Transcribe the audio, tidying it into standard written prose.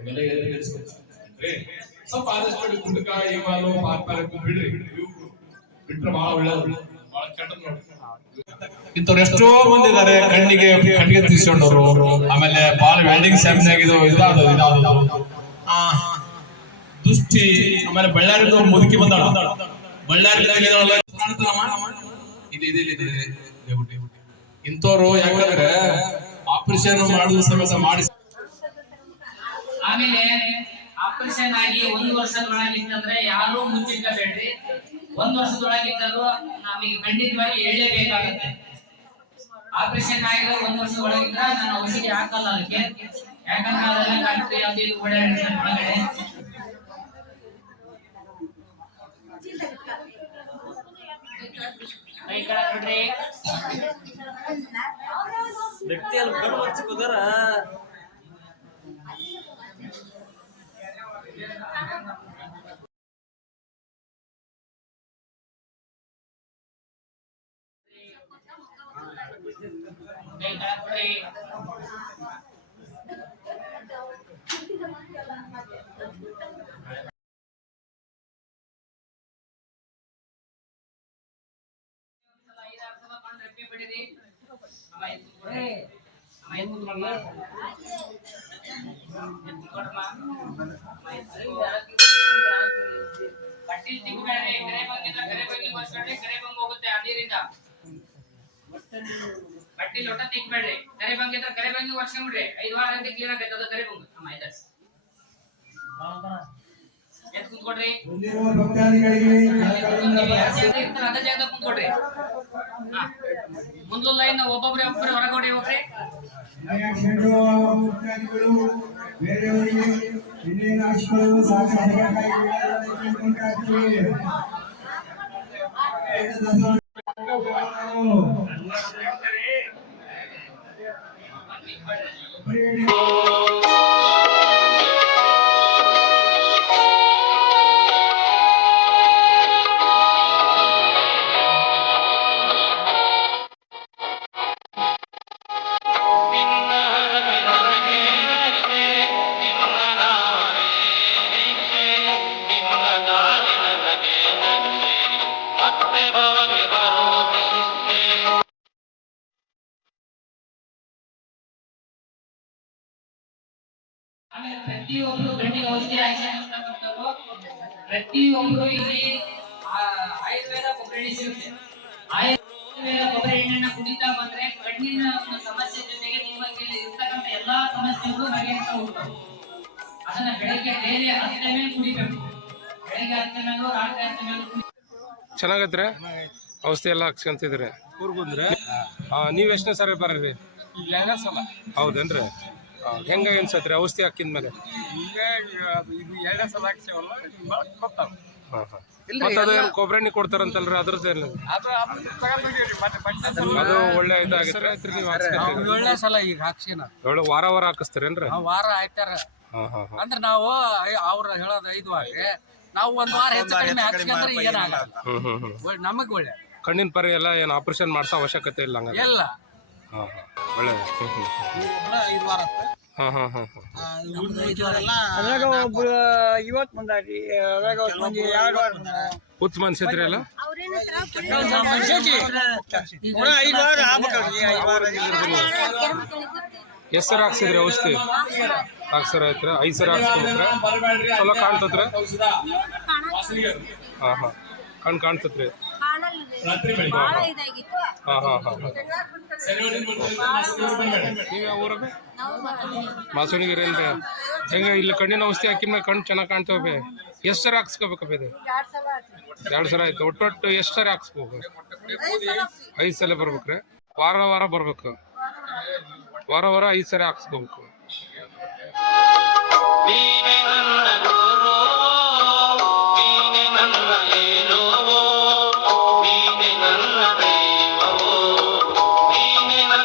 ಇವೆಲ್ಲ ಏರಿಸ್ಕೊಳ್ತಾರೆ ಸ್ವಲ್ಪ ಆದಷ್ಟು ಕುಟುಕ ಇಮಾಲು ಪಾರ್ಪಾರಕ್ಕೂ ಬಿಡ್ರಿ ಬಿಟ್ರೆ ಬಹಳ ಒಳ್ಳೇದು ಬಹಳ ಕೆಟ್ಟದ್ ನೋಡಿ ಇಂಥವ್ರು ಎಷ್ಟೋ ಮಂದಿ ಇದಾರೆ ಕಣ್ಣಿಗೆ ಕಣ್ಣಿಗೆ ತಿರ್ಸ್ಕೊಂಡವ್ರು ಆಮೇಲೆ ಬಹಳ ವೆಲ್ಡಿಂಗ್ ಶಾಪ್ನಾಗ ಇದಾದದು ದುಷ್ಟಿ ಆಮೇಲೆ ಬಳ್ಳಾರಿ ಮುದುಕಿ ಬಂದಾಳ ಬಳ್ಳಾರಿ ಇಂಥವ್ರು ಯಾಕಂದ್ರೆ ಆಪರೇಷನ್ ಮಾಡುವ ಸಮೇತ ಮಾಡಿ ಆಮೇಲೆ ಆಪರೇಷನ್ ಆಗಿ 1 ವರ್ಷದೊಳಗಿತ್ತಂದ್ರೆ ಯಾರು ಮುಚ್ಚಿಟ್ಕೋಬೇಡ್ರಿ 1 ವರ್ಷದೊಳಗಿದ್ದರೂ ನಮಗೆ ಖಂಡಿತವಾಗಿ ಹೇಳಲೇಬೇಕಾಗುತ್ತೆ ಆಪರೇಷನ್ ಆಗಿರೋ 1 ವರ್ಷ ಒಳಗಿದ್ರೆ ನಾನು ಔಷಧಿ ಹಾಕಲ್ಲ ಅದಕ್ಕೆ ಯಾಕಂದ್ರೆ ಅದೆಲ್ಲ ಡಾಕ್ಟರ್ ಯಾವ್ದು ಓಡಾಡಿರ್ತಾರೆ ಒಳಗಡೆ ಕೈ ಕಡೆ ಬಿಡ್ರಿ ವ್ಯಕ್ತಿಯಲ್ಲಿ ಕಣ್ಣು ಹಚ್ಚಿಕೋದಾರ ಬಟ್ಟಿ ಲೋಟ ತಿಕ್ಬೇಡ್ರಿ ಕರೆ ಬಂಗಿದ್ರೆ ಕರೆ ಬಂಗಿ ವರ್ಷಂಬಿಡ್ರಿ 5 ವಾರ ಅಂತ ಕ್ಲಿಯರ್ ಆಗೈತೆ ಅದು ಕರೆ ಬಂಗ ಅಮ್ಮ ಇದೆ ಎತ್ ಕುಂತ್ಕೊಡ್ರಿ ಅದ ಜಾಗದಾಗ ಕುಂತ್ಕೊಡ್ರಿ ಮುಂದೊಂದು ಲೈನ್ ಒಬ್ಬೊಬ್ರೆ ಹೊರಗಡೆ ಹೋಗ್ರಿ ಪ್ರತಿಯೊಬ್ಬರು ಗಂಡಿಗೆ ಔಷಧಿ ಹಾಕಿರ್ತಕ್ಕಂಥವ್ರು ಪ್ರತಿಯೊಬ್ಬರು ಇಲ್ಲಿ ಆಯುರ್ವೇದ ಕೊಬ್ಬರಿ ಎಣ್ಣೆ ಸಿಗುತ್ತೆ ಆಯುರ್ವೇದ ಕೊಬ್ಬರಿ ಎಣ್ಣೆನ ಕುಡಿತಾ ಬಂದ್ರೆ ಕಣ್ಣಿನ ಒಂದು ಸಮಸ್ಯೆ ಜೊತೆಗೆ ನಿಮಗೆ ಇರ್ತಕ್ಕಂಥ ಎಲ್ಲಾ ಸಮಸ್ಯೆಗಳು ಬಗೆಹರಿತಾ ಹೋಗ್ತವೆ ಅದನ್ನ ಬೆಳಗ್ಗೆ ಡೈಲಿ 10 ml ಕುಡಿಬೇಕು ಬೆಳಗ್ಗೆ 10 ml ರಾತ್ರಿ 10 ml ಚೆನ್ನಾಗತ್ರೆ ಔಷಧಿ ಎಲ್ಲ ಹಾಕ್ಸ್ಕೊಂತಿದ್ರಿ ಕೂರ್ಗುಂದ್ರೆ ನೀವ್ ಎಷ್ಟನೇ ಸರಿ ಬರ್ರಿ ಸಲ ಹೌದೇನ್ರಿ ಹೆಂಗ ಅನ್ಸತ್ರಿ ಔಷಧಿ ಹಾಕಿದ್ಮೇಲೆ ಈಗ ಇದು 2ನೇ ಸಲ ಹಾಕ್ಸೇವಲ್ಲ ಗೊತ್ತಾವ ಮತ್ತೆ ಕೊಬ್ಬರಿ ಎಣ್ಣೆ ಕೊಡ್ತಾರಂತಲ್ರಿ ಅದ್ರದ್ದು ಅದು ಒಳ್ಳೆ ಇದಾಗಿತ್ರಿ ಆಯ್ತ್ರಿ ನೀವು ಹಾಕ್ಸ್ಕೊತೀರಿ ಒಳ್ಳೆ ಸಲ ಈಗ ಹಾಕ್ಸಿನ ವಾರ ವಾರ ಹಾಕಿಸ್ತೀರೇನ್ರಿ ವಾರ ಹಾಕ್ತಾರ ಅಂದ್ರೆ ನಾವು ಅವ್ರ ಹೇಳೋದು 5 ವಾರ ನಾವು 1 ವಾರ ಹೆಚ್ಚು ಕಡಿಮೆ ಹಾಕ್ಸ್ಕೊಂಡ್ರೆ ಏನಾಗಲ್ಲ ನಮಗ್ ಒಳ್ಳೆ ಕಣ್ಣಿನ ಪರಿ ಎಲ್ಲ ಏನು ಆಪರೇಷನ್ ಮಾಡ್ಸೋ ಅವಶ್ಯಕತೆ ಇಲ್ಲ ಹಂಗ ಎಲ್ಲ ಒಳ್ಳೇದು ಹುಚ್ಚ ಮನ್ಸಿದ್ರಿ ಅಲ್ಲ ಎಷ್ಟು ಸರ ಹಾಕ್ಸಿದ್ರಿ ಔಷಧಿ ಹಾಕ್ಸರ ಆಯ್ತ್ರ 5 ಸರ ಹಾಕ್ಸ್ಕೊಬೇಕ್ರೆ ಚಲೋ ಕಾಣ್ತತ್ರಿ ಕಣ್ ಕಾಣ್ತತ್ರಿ ನೀವ್ಯಾವ ಊರಾಗ ಮಾಸೂಣಿಗಿರೇನ್ರಿ ಹೆಂಗ ಇಲ್ಲಿ ಕಣ್ಣಿನ ಔಷಧಿ ಹಾಕಿದ್ಮೇಲೆ ಕಣ್ಣು ಚೆನ್ನಾಗಿ ಕಾಣ್ತವೆ ಎಷ್ಟು ಸರ ಹಾಕ್ಸ್ಕೋಬೇಕಪ್ಪ ಇದು 2 ಸರ ಆಯ್ತು ಒಟ್ಟೊಟ್ಟು ಎಷ್ಟು ಸರಿ ಹಾಕ್ಸ್ಬೇಕು 5 ಸಲ ಬರ್ಬೇಕ್ರಿ ವಾರ ವಾರ ಬರ್ಬೇಕು ವಾರ ವಾರ 5 ಸರಿ ಹಾಕ್ಸ್ಕೋಬೇಕು